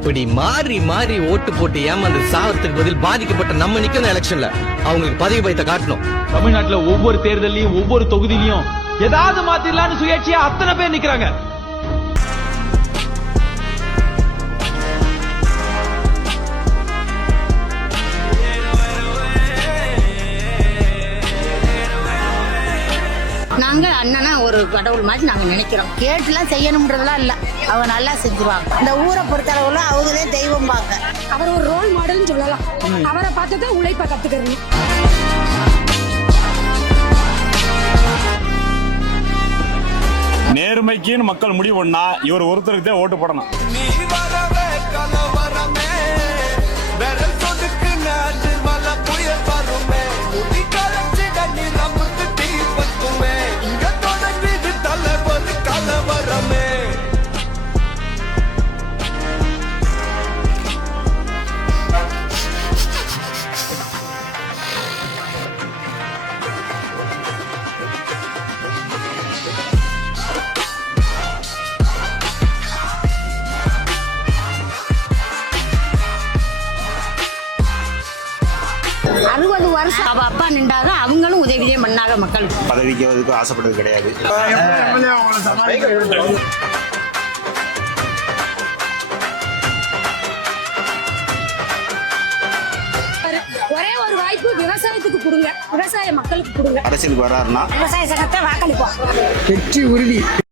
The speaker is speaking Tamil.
இப்படி மாறி மாறி ஓட்டு போட்டு ஏமாந்து சாவத்துக்கு பதில் பாதிக்கப்பட்ட நம்ம நிக்கணும் எலெக்ஷன்ல அவங்களுக்கு பதவி பயத்தை காட்டணும். தமிழ்நாட்டுல ஒவ்வொரு தேர்தலையும் ஒவ்வொரு தொகுதியிலையும் ஏதாவது மாத்திரலான்னு சுயேட்சையா அத்தனை பேர் நிக்கிறாங்க. நாங்க அண்ணனா ஒரு கடவுள் மாதிரி நாங்க நினைக்கிறோம். கேட்டுலாம் செய்யணும்ன்றதுலாம் இல்ல, அவங்க நல்லா செஞ்சுருவாங்க. இந்த ஊரை பொறுத்தளவுல அவங்களே தெய்வம் பாங்க. அவர் ஒரு ரோல் மாடல்னு சொல்லலாம். அவரை பார்த்துதான் உழைப்ப கத்துக்கிறது. நேர்மைக்குன்னு மக்கள் முடிவு பண்ணா இவர் ஒருத்தருக்கு தான் ஓட்டு போடணும். அறுபது வருஷம் அவ அப்பா நின்றாங்க, அவங்களும் உதவியே பண்ணாங்க மக்களுக்கு. பதவிக்கு அதுக்கு ஆசைப்பட்டது கிடையாது. ஒரே ஒரு வாய்ப்பு விவசாயத்துக்கு கொடுங்க, விவசாய மக்களுக்கு கொடுங்க. அரசியலுக்கு வர்றாருன்னா விவசாய சங்கத்தை வாக்களிப்போம். வெற்றி உறுதி.